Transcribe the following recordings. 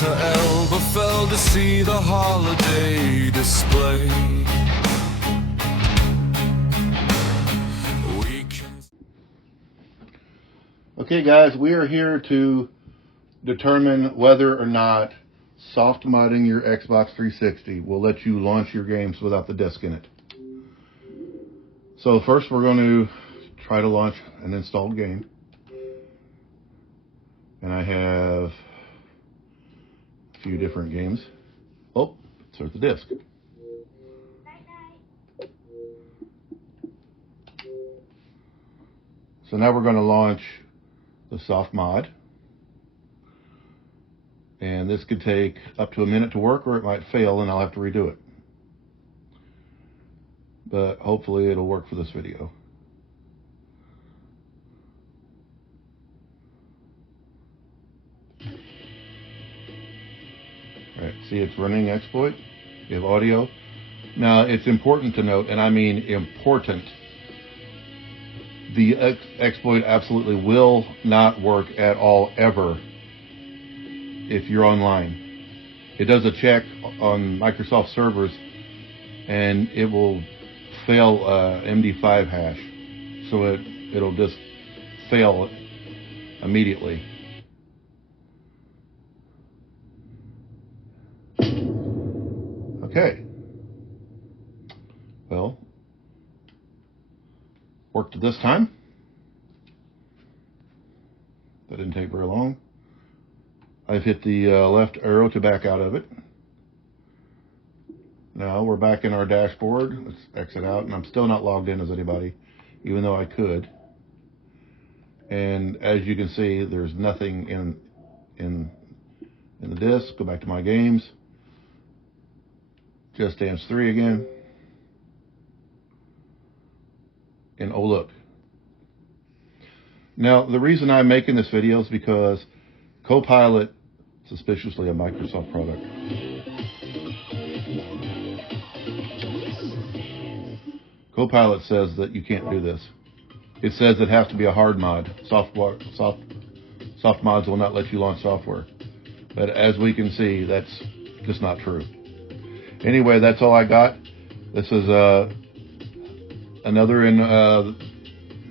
to Elberfeld to see the holiday display. Okay guys, we are here to determine whether or not soft modding your Xbox 360 will let you launch your games without the disc in it. So first we're going to try to launch an installed game. And I have a few different games. Oh, insert the disc. So now we're going to launch the soft mod. And this could take up to a minute to work, or it might fail and I'll have to redo it. But hopefully it'll work for this video. Alright, see it's running exploit. You have audio. Now it's important to note, and I mean important, the exploit absolutely will not work at all ever if you're online. It does a check on Microsoft servers and it will fail MD5 hash. So it'll just fail immediately. Okay. Well, worked this time. That didn't take very long. I've hit the left arrow to back out of it. Now we're back in our dashboard. Let's exit out, and I'm still not logged in as anybody, even though I could. And as you can see, there's nothing in the disk. Go back to my games. Just Dance 3 again. And oh look. Now the reason I'm making this video is because Copilot, suspiciously a Microsoft product, Copilot says that you can't do this. It says it has to be a hard mod. Soft mods will not let you launch software. But as we can see, that's just not true. Anyway, that's all I got. This is another in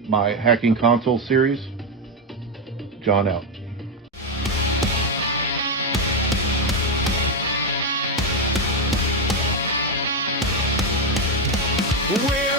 my Hacking Console series. John out. We're